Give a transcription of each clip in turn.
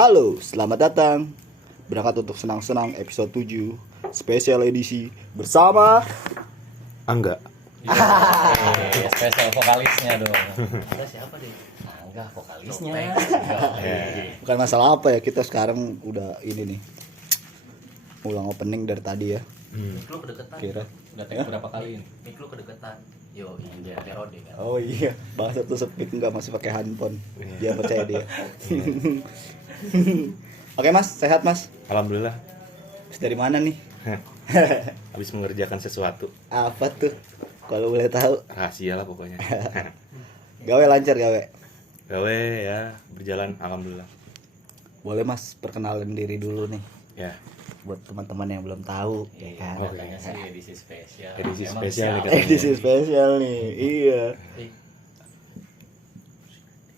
Halo, selamat datang. Berangkat untuk senang-senang episode 7 spesial edisi bersama Angga. Spesial vokalisnya dong. Ada siapa deh? Angga vokalisnya. bukan masalah apa ya, kita sekarang udah ini nih. Ulang opening dari tadi ya. Mik lu kedeketan. Kira. Udah take berapa kali ini? Mik lu kedeketan. Yo, iya Herode kan. Oh iya, bahasa tuh speak enggak masih pakai handphone. Dia percaya dia. Oke Mas, sehat Mas? Alhamdulillah. Habis dari mana nih? Habis mengerjakan sesuatu. Apa tuh? Kalau boleh tahu. Rahasia lah pokoknya. Gawe lancar gawe. Gawe ya berjalan alhamdulillah. Boleh Mas perkenalin diri dulu nih Ya. buat teman-teman yang belum tahu ya kan. Oh, Katanya sih edisi spesial. Edisi Emang spesial nih siapa? katanya. Edisi spesial nih. Iya.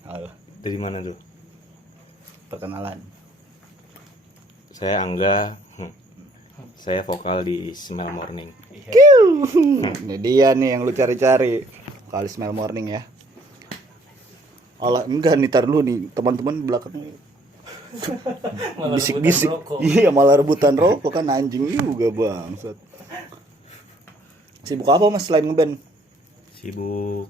Halo, Dari mana tuh? perkenalan. Saya Angga. Saya vokal di Smell Morning. Ini dia nih yang lu cari-cari. Kali Smell Morning ya. Alah enggak nih, tar lu nih teman-teman belakang Malah bisik-bisik. rebutan rokok. Iya, malah rebutan rokok kan, anjing juga bangsat. Sibuk apa Mas selain ngeband? Sibuk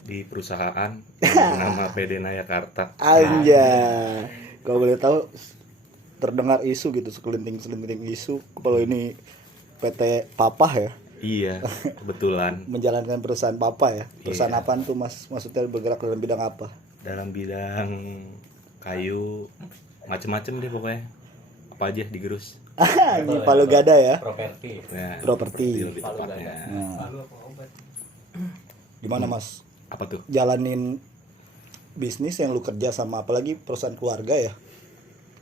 di perusahaan bernama PD Nayakarta. Anjay. Kalau boleh tahu terdengar isu gitu, sekelinting isu kalau ini PT Papa ya Iya, kebetulan menjalankan perusahaan Papa ya. Perusahaan Iya. apaan tuh Mas? Maksudnya bergerak dalam bidang apa? dalam bidang kayu macem-macem deh pokoknya. Apa aja digerus. Ini Palu Gada ya. Properti. Ya, Properti. lebih tepatnya. Nah, Palu apa obat? gimana Mas? Apa tuh? Jalanin bisnis yang lu kerja sama, apalagi perusahaan keluarga ya,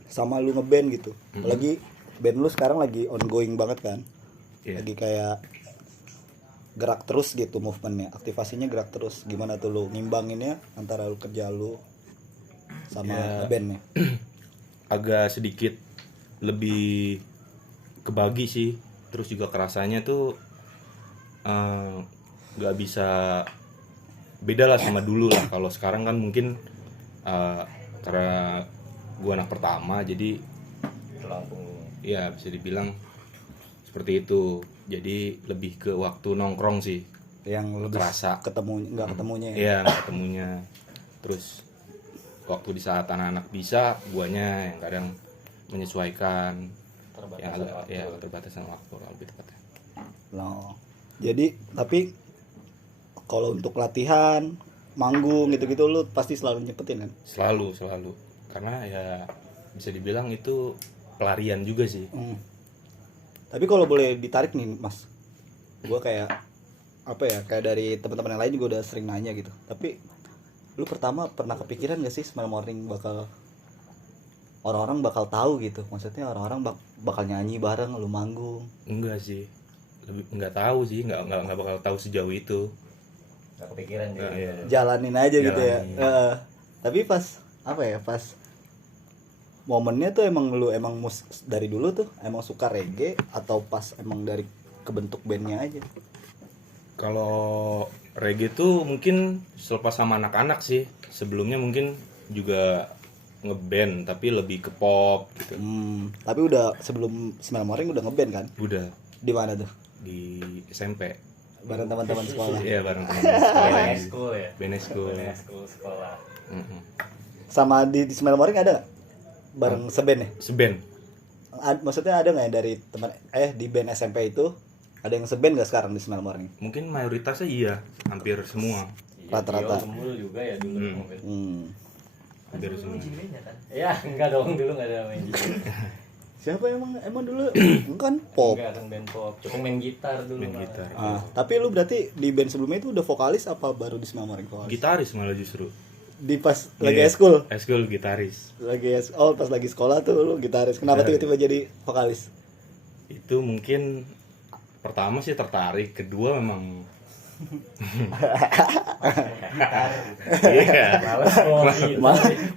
sama lu ngeband gitu. Apalagi band lu sekarang lagi ongoing banget kan. Iya. Lagi kayak gerak terus gitu movementnya, aktivasinya gerak terus. Gimana tuh lu ngimbanginnya antara lu kerja lu sama Ya. bandnya? Agak sedikit lebih kebagi sih, terus juga kerasanya tuh nggak bisa beda lah sama dulu lah. Kalau sekarang kan mungkin karena gua anak pertama jadi Lampung. ya bisa dibilang seperti itu, jadi lebih ke waktu nongkrong sih Yang lebih kerasa. ketemu nggak ketemunya ya? Iya, ketemunya. Terus waktu di saat anak-anak bisa, guanya yang kadang menyesuaikan yang Terbatasan agak waktu. ya keterbatasan waktu lebih tepatnya. Loh. Jadi tapi kalau untuk latihan, manggung gitu-gitu lu pasti selalu nyepetin kan? Selalu karena ya bisa dibilang itu pelarian juga sih. Tapi kalau boleh ditarik nih Mas, gua kayak apa ya, kayak dari teman-teman yang lain juga udah sering nanya gitu. Tapi lu pertama pernah kepikiran gak sih Smell Morning bakal orang-orang bakal tahu gitu? Maksudnya orang-orang bakal nyanyi bareng lu manggung. Enggak sih, lebih nggak tahu sih, nggak bakal tahu sejauh itu. Gak kepikiran juga. Iya. Jalanin aja gitu ya. Jalanin. Tapi pas apa ya, pas momennya tuh emang lu dari dulu tuh emang suka reggae atau pas emang dari kebentuk bandnya aja? Kalau reggae tuh mungkin selepas sama anak-anak sih. Sebelumnya mungkin juga ngeband tapi lebih ke pop gitu. Tapi udah sebelum Smell Morning udah ngeband kan? Udah Di mana tuh? di SMP. Bareng teman-teman sekolah. Iya, bareng teman sekolah Band yang school ya. band school. Band school sekolah. Mm-mm. Sama di Smell Morning ada nggak? Bareng seband ya? Seband. Maksudnya ada nggak ya dari teman di band SMP itu ada yang seband nggak sekarang di Smell Morning? Mungkin mayoritasnya iya, hampir semua. Rata-rata. Iya, Gembul juga ya dulu mobil. Hampir semua. Kan? Ya, enggak dong, dulu enggak ada main gitar. Siapa emang dulu kan pop. Enggak kan band pop, cuma main gitar dulu. Main malah. gitar. Tapi lu berarti di band sebelumnya itu udah vokalis apa baru di Smell Morning vokalis? Gitaris malah justru. Di pas lagi Iya, eskul. Eskul gitaris. Pas lagi sekolah tuh lu gitaris. Kenapa Gitaris. tiba-tiba jadi vokalis? Itu mungkin pertama sih tertarik, kedua memang iya. Males bawa gitar.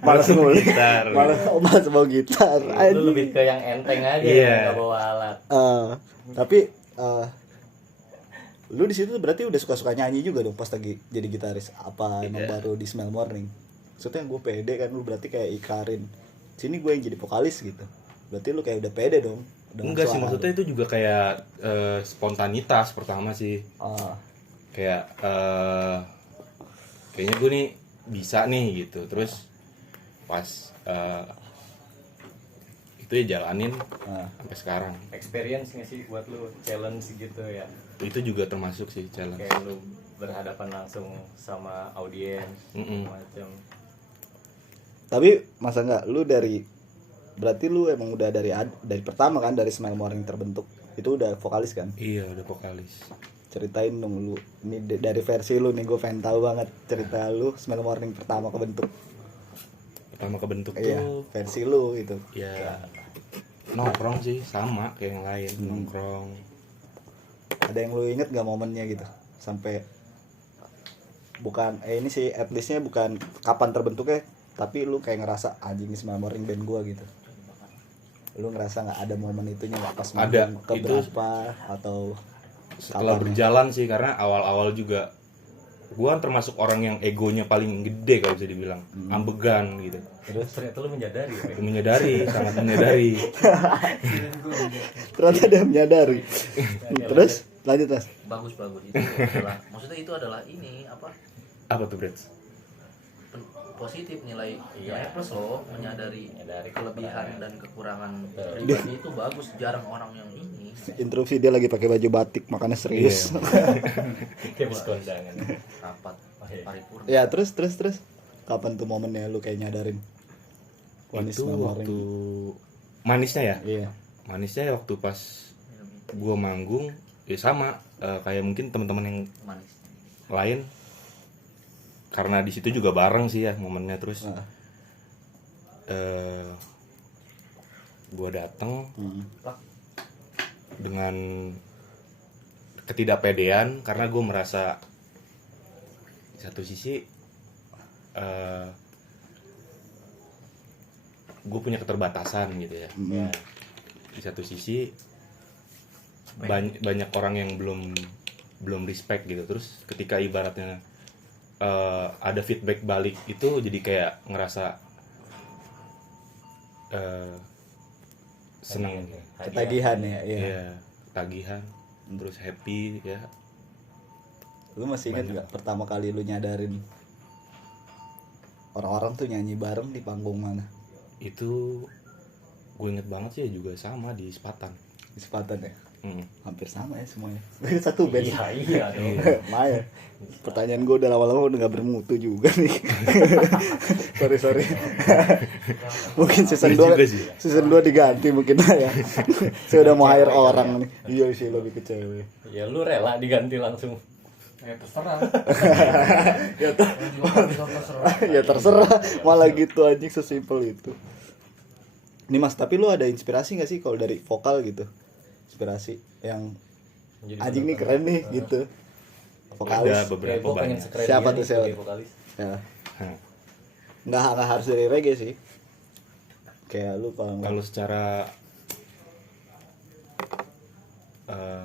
Malas ngulik. Gitar. Malas bawa gitar. Lu lebih ke yang enteng aja Iya. ya, enggak bawa alat. Tapi lu di situ berarti udah suka-suka nyanyi juga dong pas lagi jadi gitaris, apa emang baru di Smell Morning? Maksudnya gue pede kan, lu berarti kayak Ikarin, sini gue yang jadi vokalis gitu. Berarti lu kayak udah pede dong dengan Enggak sih, suara maksudnya lu. itu juga kayak spontanitas pertama sih. Ah, Kayak kayaknya gue nih bisa nih gitu. Terus pas itu ya jalanin ah. sampai sekarang. Experience nggak sih buat lu challenge gitu ya? Itu juga termasuk sih challenge. Kayak lu berhadapan langsung sama audiens Mm-mm. macam. Tapi masa nggak lu berarti lu emang udah dari pertama kan, dari Smile Morning terbentuk itu udah vokalis kan? Iya, udah vokalis. Ceritain dong lu, ini dari versi lu nih, gue pengen tahu banget cerita lu Smile Morning pertama kebentuk. Pertama kebentuk Iya, tuh versi lu gitu. ya nongkrong sih, sama kayak yang lain, nongkrong. Ada yang lu inget gak momennya gitu sampai bukan ini sih at leastnya bukan kapan terbentuknya, tapi lu kayak ngerasa anjing ini Smile Morning band gua gitu. Lu ngerasa nggak ada momen itunya nggak pas Ada, manggung keberapa atau Setelah kapan? berjalan sih, karena awal-awal juga gua kan termasuk orang yang egonya paling gede kalau bisa dibilang, ambegan gitu. Terus ternyata lu menyadari ya, Menyadari, sangat menyadari. Ternyata dia menyadari. Terus lanjut Mas. Bagus itu adalah maksudnya itu adalah ini apa Apa tuh, Brad? positif nilai plus loh, menyadari kelebihan dan kekurangan Betul. pribadi itu bagus, jarang orang yang ini Interview dia lagi pakai baju batik makanya serius. Iya. kayak bos kondangan. rapat paripurna. Ya terus kapan tuh momennya lu kayak nyadarin? Wah, ini Itu Smile Morning. waktu manisnya ya? Iya. Manisnya ya waktu pas gua manggung, ya sama kayak mungkin teman-teman yang Manis. lain, karena di situ juga bareng sih ya momennya. Terus Nah. gua datang Hmm. dengan ketidakpedean karena gue merasa di satu sisi gue punya keterbatasan gitu ya. Hmm. Di satu sisi banyak orang yang belum respect gitu. Terus ketika ibaratnya ada feedback balik itu jadi kayak ngerasa seneng. Ketagihan ya, iya. Iya, tagihan, terus happy ya. Lu masih ingat nggak pertama kali lu nyadarin orang-orang tuh nyanyi bareng di panggung mana? Itu gue inget banget sih, juga sama di Sepatan. Di Sepatan ya? Mm. Hampir sama ya semuanya. Satu band. Iya dong. Maya. Pertanyaan gue udah lama-lama udah gak bermutu juga nih. sorry. Mungkin season 2 juga sih. season 2 diganti mungkin ya. Saya udah mau hire orang nih. Iya sih lebih ke cewek. Ya lu rela diganti langsung. Terserah. Ya terserah, malah gitu anjing, sesimpel itu. Nih Mas, tapi lu ada inspirasi gak sih kalau dari vokal gitu? Inspirasi yang Jadi anjing nih keren nih gitu. Ada Vokalis. beberapa gue pengen banyak. sekeren Siapa dia tuh, nih siapa? sebagai vokalis. Ya. Hah. Nggak harus dari reggae sih. Kayak lu kalau nggak Kalau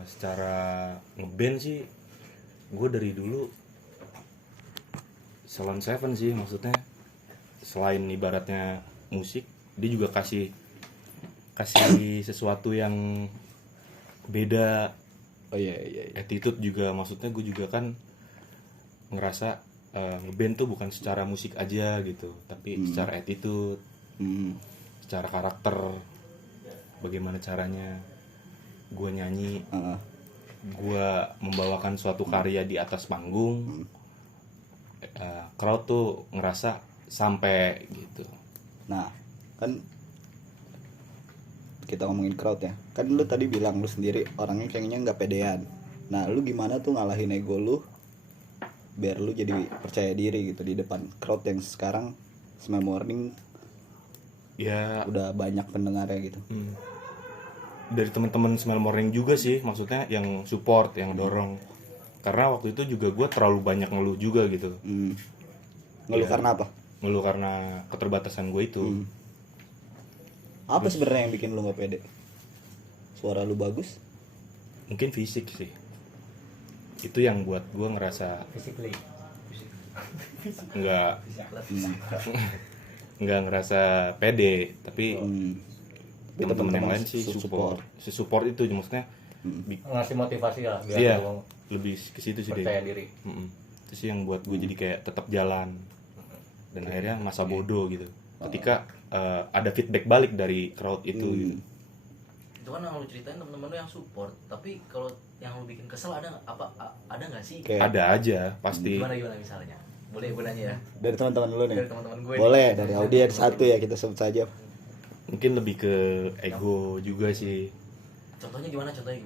secara ngeband sih, gue dari dulu Salon Seven sih, maksudnya selain ibaratnya musik, dia juga kasih sesuatu yang beda. oh iya. Attitude juga, maksudnya gue juga kan ngerasa ngeband tuh bukan secara musik aja gitu, tapi secara attitude, Hmm. secara karakter, bagaimana caranya gue nyanyi, Heeh. gue membawakan suatu karya di atas panggung, crowd tuh ngerasa sampai gitu. Nah, kan kita ngomongin crowd ya. Kan lu tadi bilang lu sendiri orangnya kayaknya nggak pedean. Nah, lu gimana tuh ngalahin ego lu biar lu jadi percaya diri gitu di depan crowd yang sekarang Smile Morning Ya udah banyak pendengarnya gitu. dari teman-teman Smile Morning juga sih, maksudnya yang support, yang dorong. Karena waktu itu juga gue terlalu banyak ngeluh juga gitu. Ngeluh Iya. karena apa? Ngeluh karena keterbatasan gue itu. Apa sebenarnya yang bikin lu nggak pede? Suara lu bagus? Mungkin fisik sih. Itu yang buat gue ngerasa Physically. nggak nggak ngerasa pede, tapi Tapi teman-teman yang teman-teman lain sih support. support itu maksudnya ngasih motivasi lah biar iya lu lebih ke situ sih percaya deh. diri. Itu sih yang buat gue jadi kayak tetap jalan, dan akhirnya masa bodoh gitu ketika ada feedback balik dari crowd itu gitu. Itu kan yang lu ceritain temen-temen lu yang support, tapi kalau yang lu bikin kesel ada nggak? Ada nggak sih? Kayak Ada aja pasti. Gimana misalnya? Boleh gue nanya ya. dari teman-teman lu nih. Dari teman-teman gue. Boleh, nih. dari audiens satu ya kita sebut saja. Mungkin lebih ke ego juga sih. Contohnya gimana? Coba.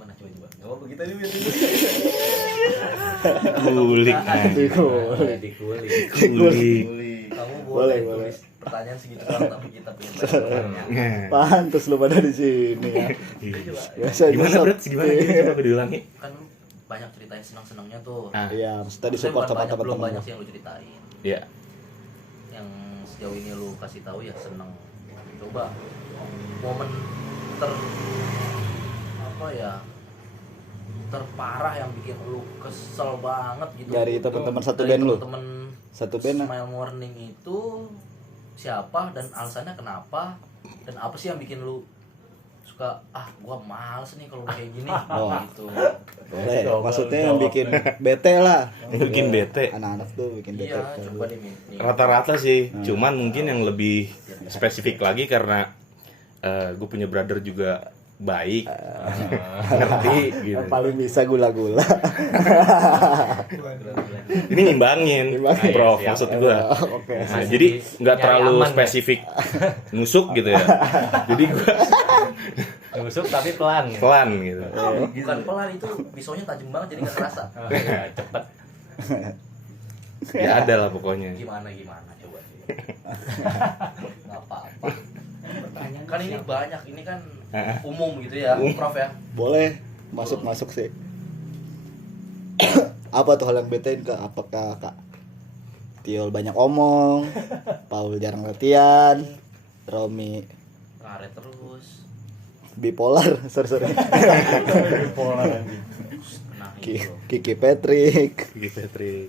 Oh begitu aja biar Kulik kulik. Kamu Boleh. tulis pertanyaan segitu kan, tapi kita punya pertanyaan. Pantes lu pada di sini ya. Biasa Gimana nyesot. Bro? Gimana? Coba aku diulangi. Kan banyak ceritain senang-senangnya tuh. Iya, maksudnya di Maksudnya support bukan sama banyak, belum teman-teman. banyak sih yang lu ceritain. Iya. Yang sejauh ini lu kasih tahu ya seneng. Coba momen apa ya, terparah yang bikin lu kesel banget gitu Dari teman-teman satu Dari band lu? teman-teman Satu band lah. Smile Morning itu siapa dan alasannya kenapa, dan apa sih yang bikin lu suka gua males nih kalau udah kayak gini Oh. gitu. Boleh, maksudnya yang bikin bete lah. Yang bikin bete. Anak-anak tuh bikin bete. Iya, coba deh nih. Rata-rata sih, cuman mungkin yang lebih spesifik lagi karena gue punya brother juga baik, ngerti gitu. Yang paling bisa gula-gula. Ini ngimbangin, Ngimbangin. Prof, Siap. maksud gue. Oke. Nah, jadi nggak Nyari terlalu aman, ya? spesifik nusuk gitu ya. Jadi gue Nusuk tapi pelan gitu. pelan gitu. Bukan pelan, itu pisaunya tajam banget jadi nggak kerasa. Cepet. Ya ada lah pokoknya. Gimana coba. Nggak apa-apa. Kan ini banyak, ini kan umum gitu ya, Prof ya. Boleh masuk sih. Apa tuh hal yang betein Kak? Apakah Kak Tiol banyak omong, Paul jarang latihan, Romi Ngaret terus. bipolar, sorry. Nah itu Kiki Patrick. Gitu Patrick.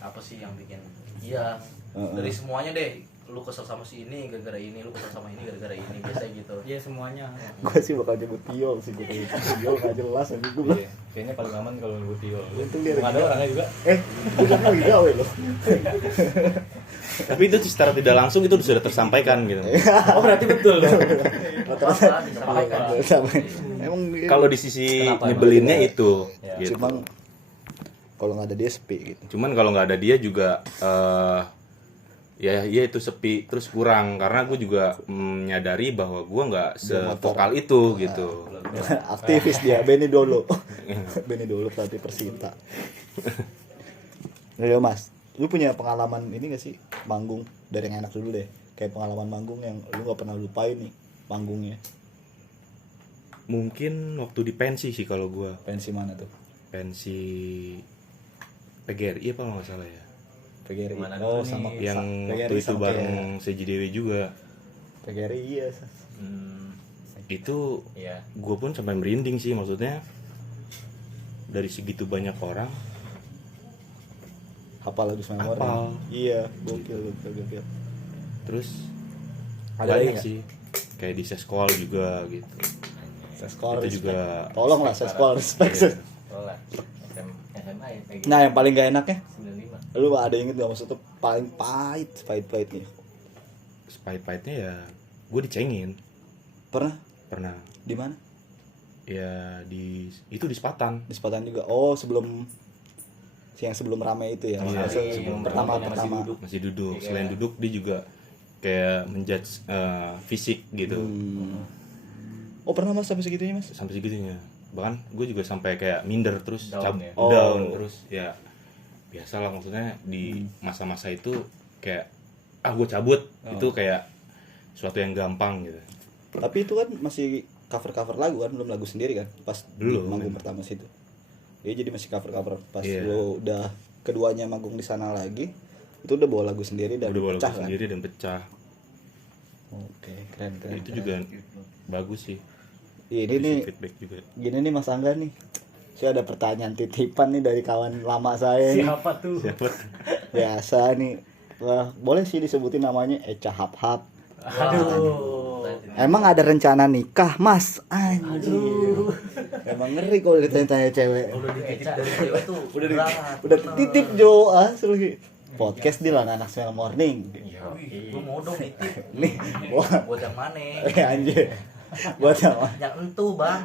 apa sih yang bikin iya dari semuanya deh, lu kesel sama si ini gara-gara ini, lu kesel sama ini gara-gara ini, biasanya gitu. Iya semuanya. Gue sih bakal nyebut Tiol sih, gue Tiol gak jelas aja gue. Iya, kayaknya paling aman kalau nyebut Tio. Untung dia Ada orangnya juga. gue kan lagi gawe loh. Tapi itu secara tidak langsung itu sudah tersampaikan gitu. Oh berarti betul dong. Apa disampaikan. Emang Kalau di sisi Kenapa nyebelinnya emang? itu, Ya. gitu. cuman kalau nggak ada dia sepi gitu. Cuman kalau nggak ada dia juga ya itu sepi terus kurang karena gue juga menyadari bahwa gue nggak sevokal itu gitu. Aktivis dia, Benny Dolo pelatih Persita. Ya Mas, lu punya pengalaman ini gak sih manggung, dari yang enak dulu deh, kayak pengalaman manggung yang lu gak pernah lupain nih manggungnya? Mungkin waktu di pensi sih kalau gue, Pensi mana tuh? pensi PGRI apa nggak salah ya, PGRI. Mana Oh dulu sama nih? yang PGRI waktu itu sama bareng CJDW juga. PGRI iya. Itu Iya. gue pun sampai merinding sih, maksudnya dari segitu banyak orang Hafal lagu Smile Morning. Hafal. Iya, gokil. terus Ada lagi banyak nggak? sih kayak di seskol juga gitu. Seskol Itu juga tolong lah Seskol respect. Iya. Olah. SMA ya kayak gitu. Nah, yang paling gak enaknya 95. lu ada inget gak maksudnya paling pahit nih? Sepahit-pahitnya ya gue dicengin Pernah? pernah Di mana? ya di Sepatan. Di Sepatan juga. Oh, yang sebelum rame itu ya. Iya, Sebelum pertama. Masih duduk. Iya. Selain duduk dia juga kayak menjudge fisik gitu. Oh, pernah Mas sampai segitunya Mas? Sampai segitunya. Bahkan gue juga sampai kayak minder terus Down ya? down Oh. terus ya biasalah, maksudnya di masa-masa itu kayak gue cabut. Itu kayak suatu yang gampang gitu. Tapi itu kan masih cover lagu kan, belum lagu sendiri kan? Pas Belum. manggung pertama situ. Dia jadi masih cover pas Iya. lo udah keduanya manggung di sana lagi, itu udah bawa lagu sendiri dan Udah bawa pecah lagu kan? sendiri dan pecah. Oke, keren. Itu juga bagus sih. Iya, ini Dari nih sisi feedback juga. gini nih Mas Angga nih. Saya ada pertanyaan titipan nih dari kawan lama saya nih. Siapa tuh? Siapa? Biasa nih. Wah, boleh sih disebutin namanya Eca Hap-Hap. Aduh. Emang ada rencana nikah, Mas? Anjir. Emang ngeri kalau ditanya-tanya cewek. Udah dititip dari cewek tuh berat. Udah titip Jo asli. Podcast di Anak Smell Morning. Wih, gua mau dong nitip. Nih, wah, Buat yang mana? anjir. Buat apa? Yang entu, Bang.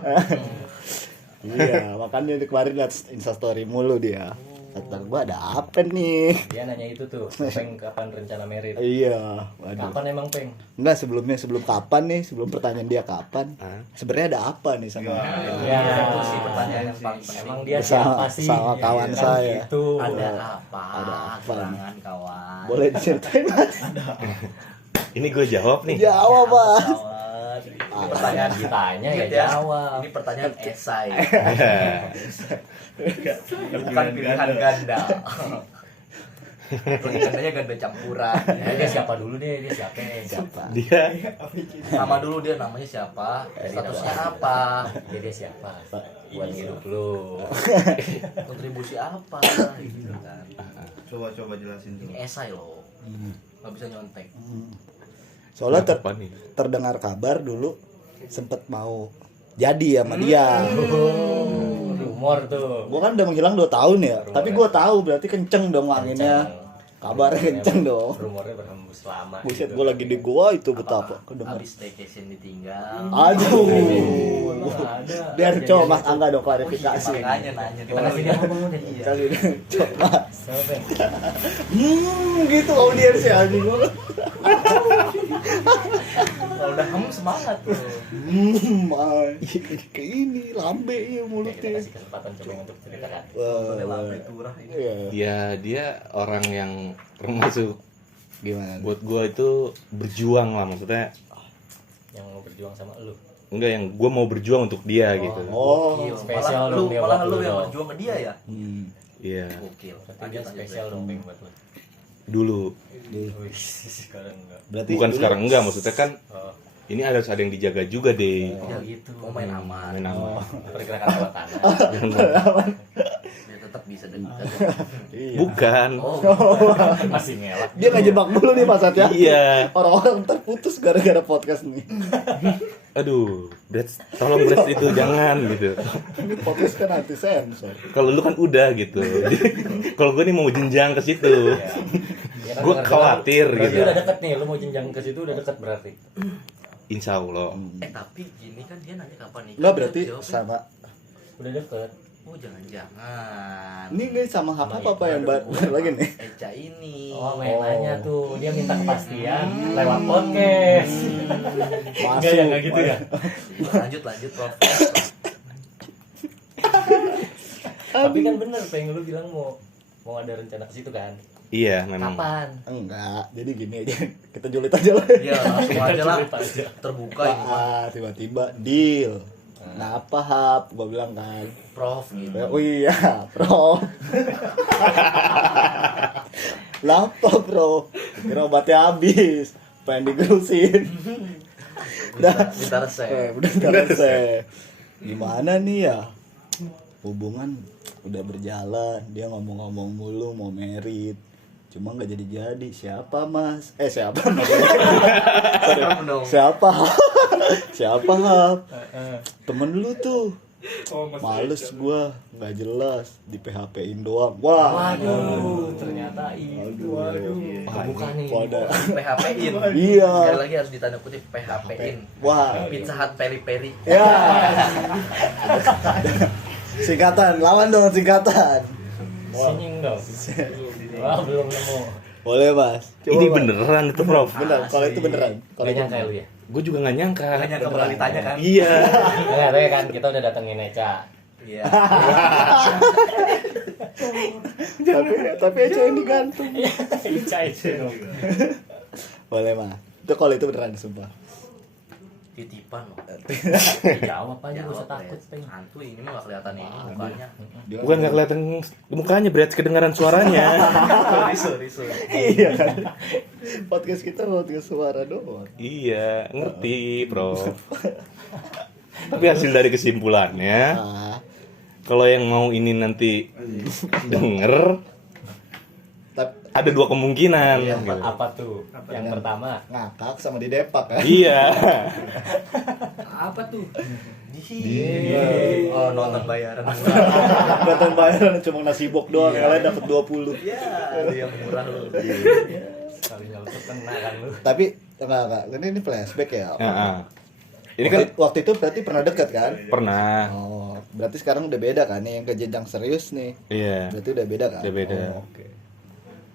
Iya, makanya kemarin liat Instastory mulu dia. Kata gua ada apa nih? Dia nanya itu tuh, Peng kapan rencana merit? Iya, waduh. Kapan emang Peng? Enggak, sebelum kapan nih? Sebelum pertanyaan dia kapan? Sebenarnya ada apa nih sama Ya, Itu sih pertanyaan yang paling penting. Emang dia Sama- siapa sih? sama kawan Kan saya. Gitu. Ada apa? Ada apa? Gerangan kawan. boleh diceritain, Mas? Ini gue jawab nih. Jawab, Mas. Kawan. Ini pertanyaan Ditanya ya Ingat jawab. Ini pertanyaan esai. Ya. Bukan pilihan ganda. Gandanya ganda campuran. Dia siapa dulu deh? Dia siapa? Siapa? Dia Nama dulu dia namanya siapa? Statusnya apa? Dia siapa? Buat hidup lu. Kontribusi apa? Gitu kan. Coba jelasin dulu. Ini esai loh. Gak bisa nyontek. Soalnya apa nih? terdengar kabar dulu sempet mau jadi sama dia. Rumor tuh. Gua kan udah menghilang 2 tahun ya, tapi gua tahu berarti kenceng dong anginnya. Kabarnya kenceng dong. Rumornya berhembus lama. Buset, gitu. gua lagi di gua itu betapa kedenger. Habis staycation ditinggal. Aduh. Emang ada. Biar coba Mas Angga dong klarifikasi. Makanya nanya di Kita mana kasih sih dia ngomong udah. Iya. Kasih coba. Siapa Peng? Gitu audiensnya anjing. Kalau udah semangat tuh. Kayak ini lambe ya Oke, kita mulutnya. kasih kesempatan coba untuk ceritakan. Boleh lambe turah ini. Iya. Dia orang yang termasuk Gimana? buat gue itu berjuang lah, maksudnya Yang mau berjuang sama lu. enggak yang gue mau berjuang untuk dia gitu. Oh. Gokil. spesial Malah dong lu dia malah buat lu lu yang dong. berjuang ke dia ya. Iya, Gokil. Berarti dia spesial dong Peng buat lu. dulu. Wih, sekarang enggak. Berarti Bukan dulu- sekarang enggak, maksudnya kan Oh, ini harus ada yang dijaga juga deh. oh gitu. Mau main aman. Main aman. Pergerakan bawah tanah. Biar tetap bisa dekat. Iya. Bukan. Oh, Masih ngelak. Dia ngejebak dulu nih Mas Sat ya. Iya. Orang-orang terputus gara-gara podcast nih. Aduh, Brad, tolong Brad itu jangan gitu. Ini podcast kan anti sensor. Kalau lu kan udah gitu. Kalau gue nih mau jenjang ke situ. Ya kan, Gue dengar-dengar khawatir berarti gitu. udah deket nih, lu mau jenjang ke situ udah deket berarti. Insya Allah. tapi gini kan dia nanya kapan nikah. Enggak berarti Jawabnya, sama. Udah deket. Oh jangan-jangan. Ini sama apa yang baru lagi nih? Eca ini. Oh, main nanya tuh, dia minta kepastian lewat podcast. Enggak ya, enggak gitu ya. Lanjut Prof. Tapi kan bener, Peng, lu bilang mau ada rencana ke situ kan? Iya, memang. Kapan? Enggak. Jadi gini aja. Kita julid aja lah. Iya langsung aja lah. Cerita aja. Terbuka ini mah. Tiba-tiba deal. Nah apa Hap? Gua bilang kan. Prof gitu. Oh iya, Bro. Lapa, Bro? Kira obatnya habis. Pengen digerusin. Minta resep. Udah resep. Gimana nih ya? Hubungan udah berjalan. Dia ngomong-ngomong mulu mau merit. Cuma nggak jadi-jadi. Siapa Mas? Siapa Mas? Serem dong. Siapa? Siapa Hap? Temen lu tuh. Males gua, nggak jelas, di PHP-in doang. Wah. Waduh, ternyata itu. Waduh. Bukan nih. Pada. PHP-in. Iya. Sekali lagi harus ditanda kutip PHP-in. Wah. Pizza Hut peri-peri. Ya. Singkatan, lawan dong singkatan. Senyum dong. Wah, belum nemu. Boleh Mas. Ini Mas. beneran itu, Prof. Bener, kalau itu beneran. Kalau Gak itu nyangka lu ya? Gue juga nggak nyangka. Hanya bakal ditanya kan. Iya. Enggak tahu ya kan, kita udah datengin Eca. Iya. tapi aja ini gantung. Eca itu dong. Boleh Mas. Itu kalau itu beneran sumpah. Titipan loh. Jawab aja, gak usah takut, Peng. Hantu ini mah gak kelihatan ini mukanya. Bukan nggak kelihatan mukanya, Brad, kedengaran suaranya. Sorry. Iya kan. Podcast kita podcast suara doang. Iya, ngerti, Prof. Tapi hasil dari kesimpulannya, Nah, kalau yang mau ini nanti denger, ada dua kemungkinan Iya, gitu. Apa tuh? Yang pertama, Ngakak sama di Depak kan. Iya. Apa tuh? Iya. Oh, nonton bayaran. Datang bayaran cuma nasi bok doang, yang lain dapat 20. Ya, dia murah lu. kali itu kena kan lu. Tapi enggak, ini flashback ya. Heeh. Ini kan Waktu itu berarti pernah dekat kan? pernah. Oh, berarti sekarang udah beda kan nih yang ke jenjang serius nih. Iya. Berarti udah beda kan? Udah beda. Oh, oke.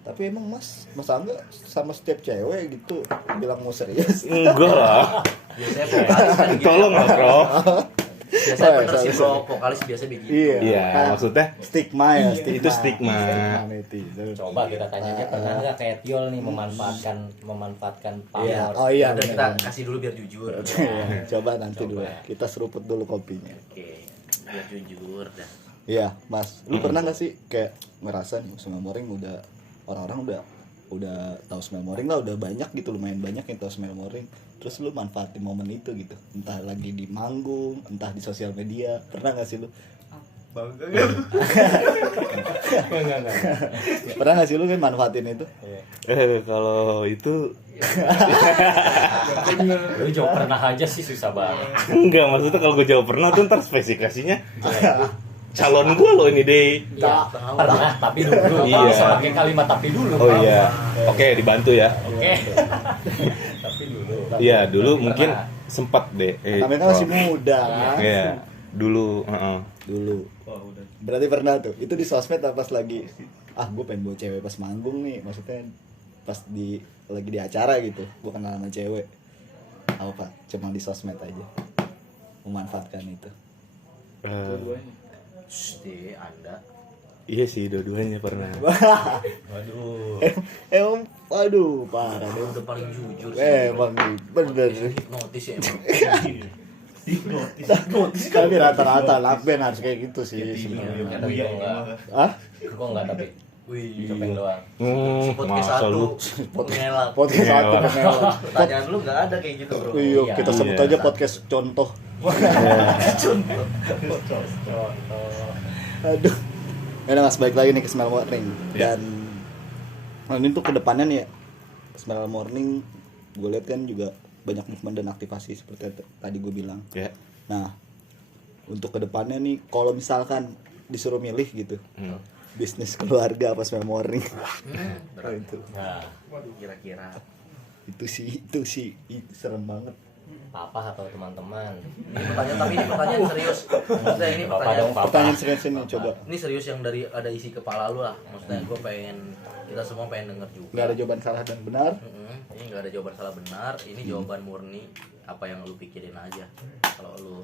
Tapi emang Mas Angga sama setiap cewek gitu bilang mau serius. Enggak lah. Biasanya vokalis kan gitu. Tolong lah, Bro. Biasanya bener sih Sorry. bro, vokalis biasa begitu. Iya, maksudnya stigma ya, itu stigma. netizen. Coba kita tanya aja pernah nggak kayak Tiol nih memanfaatkan Iya. pamor. Oh iya, Udah kita benar. kasih dulu biar jujur. Iya, coba nanti dulu. Kita seruput dulu kopinya. Oke, biar jujur dah. Iya, Mas. Lu pernah gak sih kayak ngerasa nih Smell Morning udah orang-orang udah tahu Smell Morning lah, udah banyak gitu, lumayan banyak yang tahu Smell Morning. Terus lu manfaatin momen itu gitu. Entah lagi di manggung, entah di sosial media. Pernah gak sih lu? Enggak. Pernah gak sih lu kan manfaatin itu? Kalau itu Lu jawab pernah aja sih susah banget. enggak, maksudnya kalau gue jawab pernah tuh ntar spesifikasinya calon gue loh ini deh. Iya, Pernah tapi dulu. Iya. Bisa pakai kalimat tapi dulu. Oh iya. Oke, dibantu ya. Oke. Tapi dulu. Iya, dulu Pernah. mungkin sempat deh. Namanya kan masih muda kan? Iya, dulu, heeh. Dulu. Berarti pernah tuh. Itu di sosmed apa pas lagi gue pengen bawa cewek pas manggung nih, maksudnya pas lagi di acara gitu, gue kenal sama cewek. Apa? Cuma di sosmed aja. Memanfaatkan itu. Deh, Anda. Iya sih, dua-duanya pernah. Waduh. Emang aduh, parah deh. Udah paling jujur sih. Emang bener. Hipnotis ya emang. Tapi rata-rata lakben harus kayak gitu sih sebenarnya. Tapi gua enggak. Hah? Gua enggak tapi Wih, copeng doang. podcast Masa satu lu. mengelak. Podcast satu kemelan. Pertanyaan lu nggak ada kayak gitu bro. Iya, Iya. kita sebut Iya. aja podcast contoh. Contoh. Aduh. Ya udah Mas, balik lagi nih ke Smell Morning. Iya. Dan ini tuh kedepannya nih ya, Smell Morning gue lihat kan juga banyak movement dan aktivasi seperti tadi gue bilang. Ya. Nah, untuk kedepannya nih, kalau misalkan disuruh milih gitu, bisnis keluarga apa Smell Morning? Oh, itu. Nah, Kira-kira. Itu sih serem banget. papa atau teman-teman. Ini pertanyaan serius. Maksudnya ini Papa pertanyaan. dong, papa. Pertanyaan serius ini coba. Ini serius yang dari ada isi kepala lu lah. Maksudnya gue pengen, kita semua pengen denger juga. Nggak ada jawaban salah dan benar. Ini nggak ada jawaban salah benar. Ini jawaban murni apa yang lu pikirin aja. Kalau lu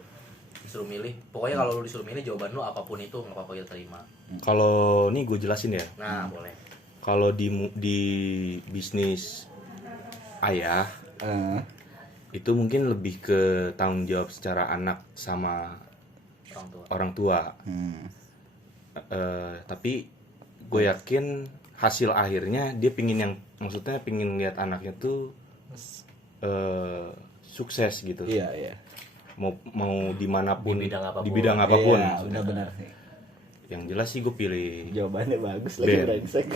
disuruh milih, pokoknya kalau lu disuruh milih jawaban lu apapun itu nggak apa-apa kita terima. Kalau nih gue jelasin ya. Nah boleh. Kalau di bisnis ayah itu mungkin lebih ke tanggung jawab secara anak sama Orang tua. orang tua. Tapi gue yakin hasil akhirnya dia maksudnya pingin lihat anaknya tuh sukses gitu. Iya. Mau dimanapun, Di bidang apapun. di bidang apapun. Iya, udah benar sih. Yang jelas sih gue pilih Jawabannya bagus lagi Ben. brengsek.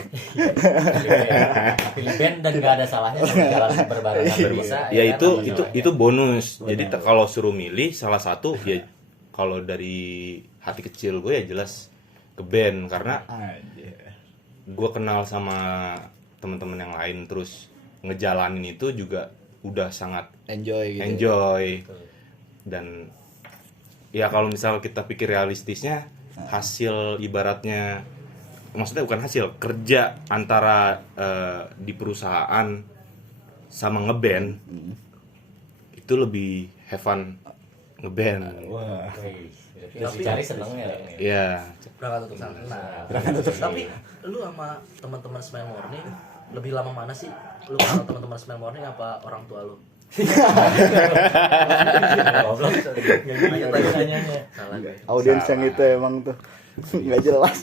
Pilih band dan gak ada salahnya sama jalan berbarengan bisa. ya kan? itu Ada itu salahnya. itu bonus. Jadi kalau suruh milih salah satu ya, kalau dari hati kecil gue ya jelas ke band, karena gue kenal sama teman-teman yang lain terus ngejalanin itu juga udah sangat Enjoy gitu. enjoy. Dan ya kalau misal kita pikir realistisnya, hasil ibaratnya, maksudnya bukan hasil kerja antara di perusahaan sama ngeband, itu lebih have fun ngeband. Wah. Wih, tapi cari senengnya. Ya, Berangkat untuk sana. Nah, tapi lu sama teman-teman Smile Morning lebih lama mana sih? Lu sama teman-teman Smile Morning apa orang tua lu? Goblok. Tanya-tanya. Salah gue. Audiens yang itu emang tuh nggak jelas.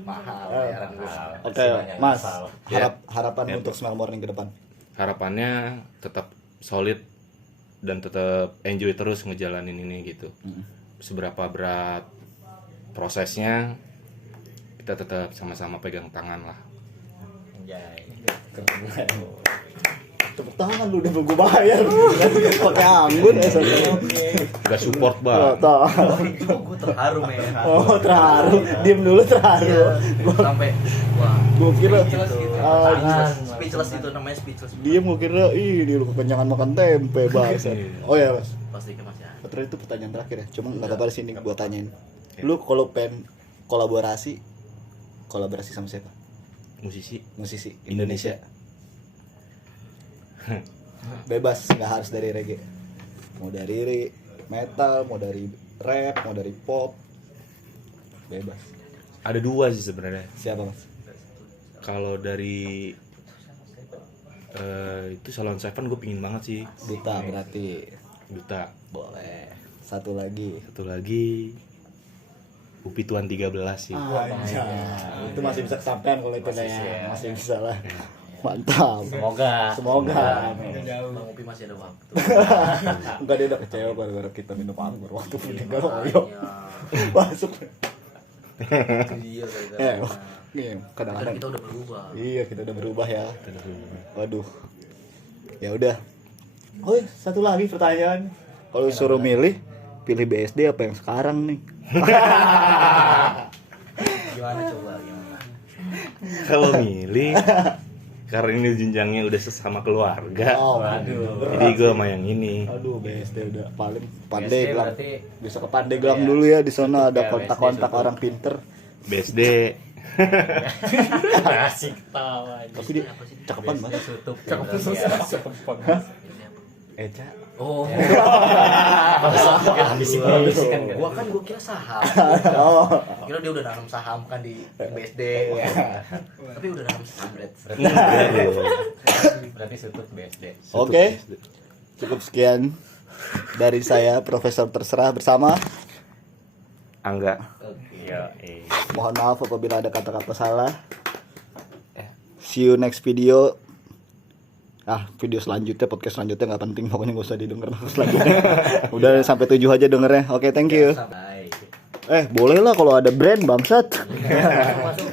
Mahal bayaran gue. Oke, Mas. Ya. Harapan Ya. untuk Smell Morning ke depan. harapannya tetap solid dan tetap enjoy terus ngejalanin ini gitu. Seberapa berat prosesnya kita tetap sama-sama pegang tangan lah. Anjay. Tepuk tangan lu udah gue bayar. Pakai anggun ya soalnya. Gak support bang. itu gue terharu men. Oh, terharu. Diem dulu terharu. Sampai wah Gue kira speechless itu namanya speechless. dia mau kira ini lu kekenyangan makan tempe bahasa. Oh ya mas. Pasti ke Mas ya. Terakhir itu pertanyaan terakhir ya. Cuma nggak apa-apa di sini gue tanyain. Lu kalau pengen kolaborasi sama siapa? Musisi Indonesia. Bebas, nggak harus dari reggae. Mau dari metal, mau dari rap, mau dari pop. Bebas. Ada 2 sih sebenarnya. Siapa mas? Kalau dari itu Salon Seven gue pingin banget sih. Duta berarti. Duta. Boleh. Satu lagi. Upi Tuan 13 sih. Itu masih bisa kesampaian kalau itu ya. Masih bisa lah. Mantap. Semoga. Bang Upi masih ada waktu. Enggak, dia udah kecewa gara-gara kita minum anggur waktu meninggal. Ayo. Masuk. Iya Eh, gara-gara. iya, Kan kadang-kadang. kita udah berubah. Iya, kita udah berubah ya. Waduh. Ya udah. Oh, iya, satu lagi pertanyaan. Kalau suruh milih BSD apa yang sekarang nih? Gimana coba gimana? Kalau milih karena ini jenjangnya udah sesama keluarga. Oh, Jadi gue sama yang ini. Aduh, BSD udah paling BSD Pandeglang. berarti Bisa ke Pandeglang dulu ya, di sana ada Ya, kontak-kontak BSD orang pinter. BSD. asik tawa. Tapi dia cakepan banget. Tutup. Eca. Oh. Habis-habiskan kan. Gua kira saham. Oh. Kira dia udah nanam saham kan di BSD. Tapi udah nanam saham Berarti tutup BSD. Oke. Cukup sekian dari saya Profesor Terserah bersama. Angga. Iya, Mohon maaf apabila ada kata-kata salah. See you next video. Video selanjutnya, podcast selanjutnya nggak penting, pokoknya nggak usah didengar selanjutnya. Udah sampai 7 aja dengernya. Oke, thank you. Bye. Boleh lah kalau ada brand bangsat. Masuk.